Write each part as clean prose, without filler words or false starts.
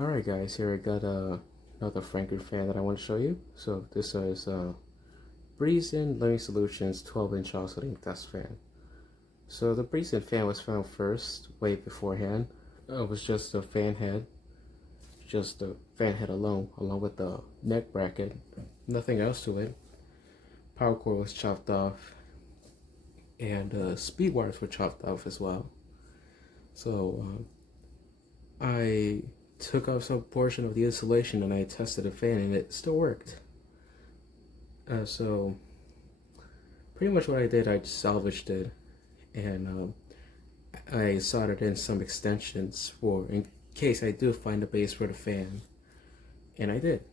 Alright guys, here I got another Franken fan that I want to show you. So this is Breezin Living Solutions 12-inch oscillating test fan. So the Breezin fan was found first, way beforehand. It was just a fan head, just the fan head alone with the neck bracket. Nothing else to it. Power cord was chopped off, and speed wires were chopped off as well. So I took off some portion of the insulation and I tested the fan and it still worked. So pretty much what I did, I salvaged it and I soldered in some extensions for in case I do find a base for the fan, and I did.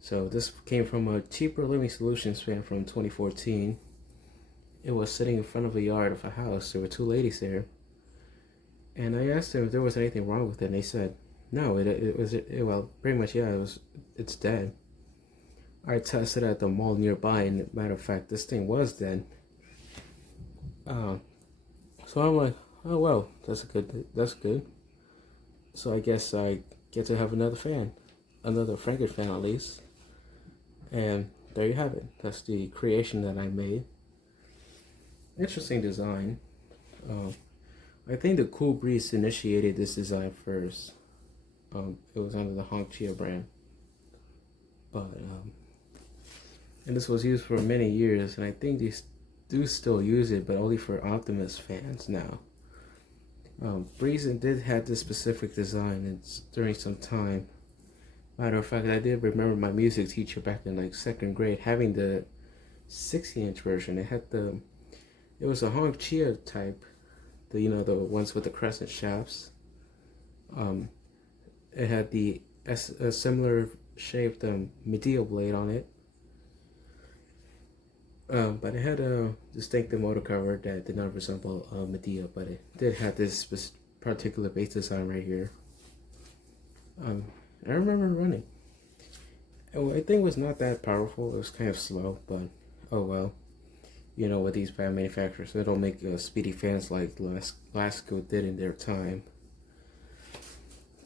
So this came from a cheaper Living Solutions fan from 2014. It was sitting in front of a yard of a house. There were two ladies there, and I asked them if there was anything wrong with it, and they said no. Well, pretty much, yeah. It's dead. I tested at the mall nearby, and matter of fact, this thing was dead. So I'm like, oh well, that's good. So I guess I get to have another fan, another Franken fan at least. And there you have it. That's the creation that I made. Interesting design. I think the Cool Breeze initiated this design first. It was under the Hongqia brand, but and this was used for many years, and I think they do still use it, but only for Optimus fans now. Breezin did have this specific design during some time. Matter of fact, I did remember my music teacher back in like second grade having the 60-inch version. It was a Hongqia type, the ones with the crescent shafts. It had a similar shaped Medea blade on it. But it had a distinctive motor cover that did not resemble Medea, but it did have this particular base design right here. I remember running. I think it was not that powerful. It was kind of slow, but oh well. You know, with these fan manufacturers, they don't make speedy fans like Lasko did in their time.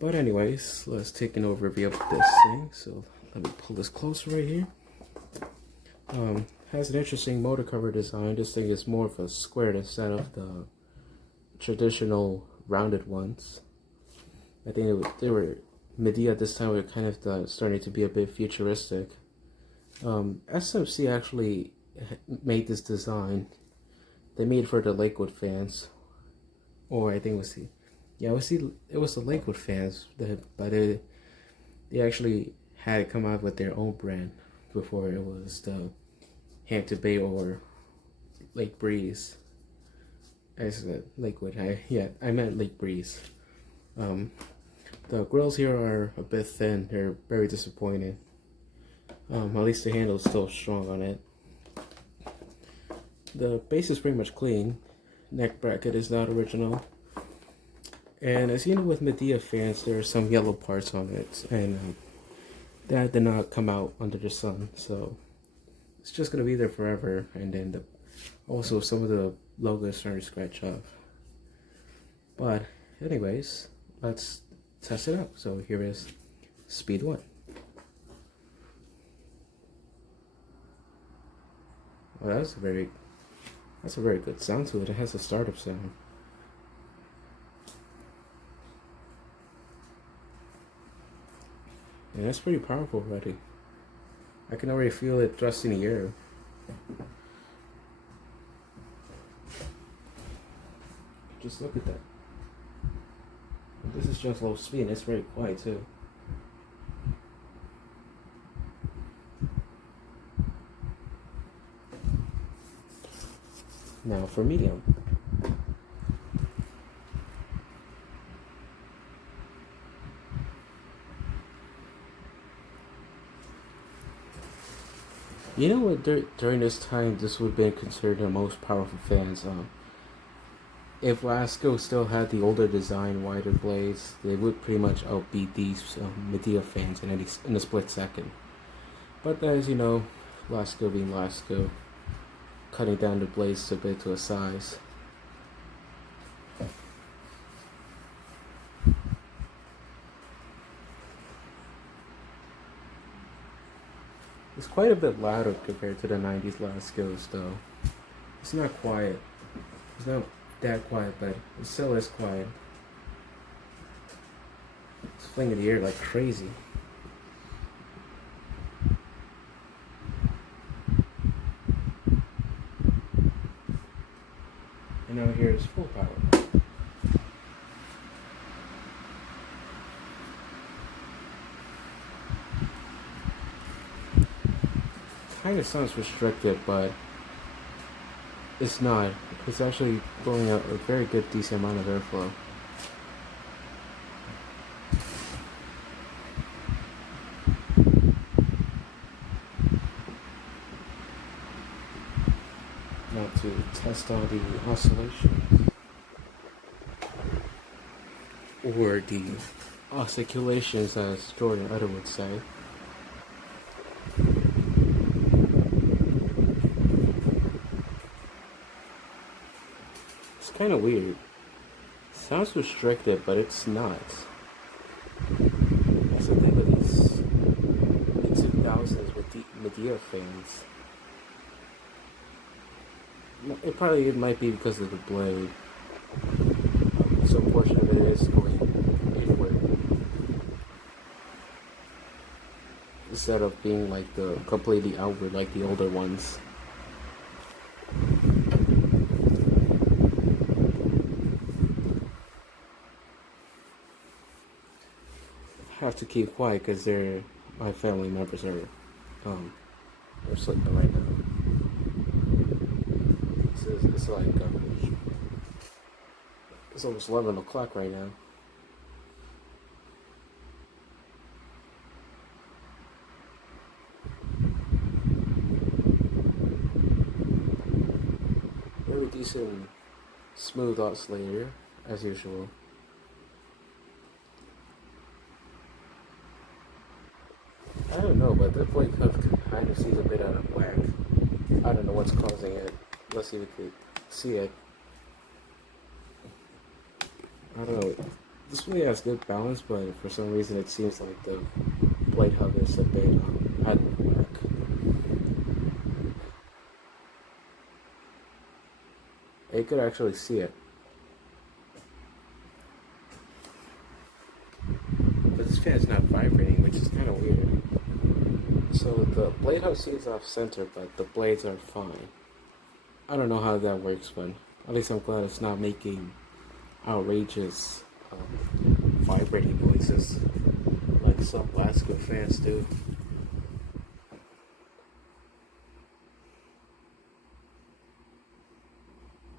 But anyways, let's take an overview of this thing. So let me pull this closer right here. Has an interesting motor cover design. This thing is more of a squared instead of the traditional rounded ones. I think they were Medea at this time were kind of starting to be a bit futuristic. SMC actually made this design. They made it for the Lakewood fans, or I think it was the Lakewood fans but they actually had it come out with their own brand before it was the Hampton Bay or Lake Breeze. I said Lakewood. I meant Lake Breeze. The grills here are a bit thin. They're very disappointing. At least the handle is still strong on it. The base is pretty much clean. Neck bracket is not original. And as you know, with Medea fans, there are some yellow parts on it, and that did not come out under the sun, so it's just gonna be there forever. And then also some of the logos starting to scratch off. But anyways, let's test it out. So here is speed 1. Well, that's a very good sound to it. It has a startup sound. And that's pretty powerful already. I can already feel it thrust in the air. Just look at that. This is just low speed and it's very quiet too. Now for medium. You know what, during this time, this would have been considered the most powerful fans. If Lasko still had the older design, wider blades, they would pretty much outbeat these Medea fans in a split second. But as you know, Lasko being Lasko, cutting down the blades a bit to a size. It's quite a bit louder compared to the 90s Lascos, though. It's not quiet. It's not that quiet, but it still is quiet. It's flinging the air like crazy. And now here is full power. Kind of sounds restricted, but it's not. It's actually blowing out a very good, decent amount of airflow. Now to test all the oscillations, or the osculations, as Jordan Utter would say. It's kind of weird. Sounds restricted, but it's not. That's the thing with these mid-2000s with the Medea fans. It might be because of the blade. So a portion of it is going inward instead of being like the completely outward like the older ones. I have to keep quiet because my family members are sleeping right now. It's like it's almost 11 o'clock right now. Very decent, smooth oscillator as usual. I don't know, but that Blade Cup kind of seems a bit out of whack. I don't know what's causing it. Let's see if we can see it. I don't know. This really has good balance, but for some reason it seems like the blade hub is a bit out of whack. You could actually see it. But this fan's not vibrating, which is kind of weird. So the blade hub seems off center, but the blades are fine. I don't know how that works, but at least I'm glad it's not making outrageous vibrating noises like some Lasco fans do.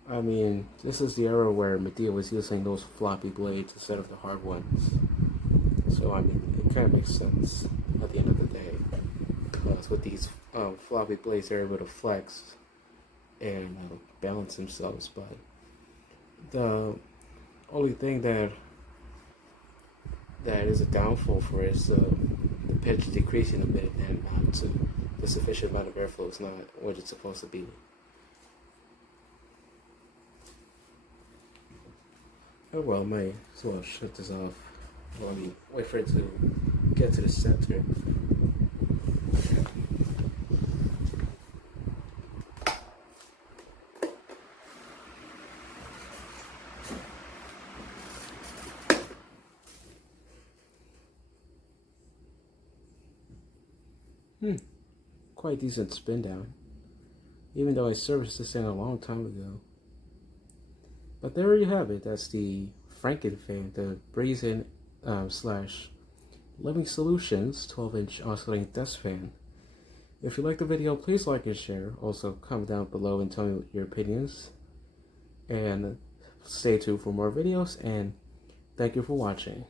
I mean, this is the era where Medea was using those floppy blades instead of the hard ones. So, I mean, it kind of makes sense at the end of the day. Because with these floppy blades, they're able to flex and balance themselves. But the only thing that is a downfall for it is the pitch decreasing a bit and not to the sufficient amount of airflow is not what it's supposed to be. Oh well, I might as well shut this off. Let me wait for it to get to the center. Quite decent spin down. Even though I serviced this thing a long time ago. But there you have it. That's the Frankenfan, the Brazen slash Living Solutions 12-inch oscillating desk fan. If you like the video, please like and share. Also, comment down below and tell me your opinions. And stay tuned for more videos. And thank you for watching.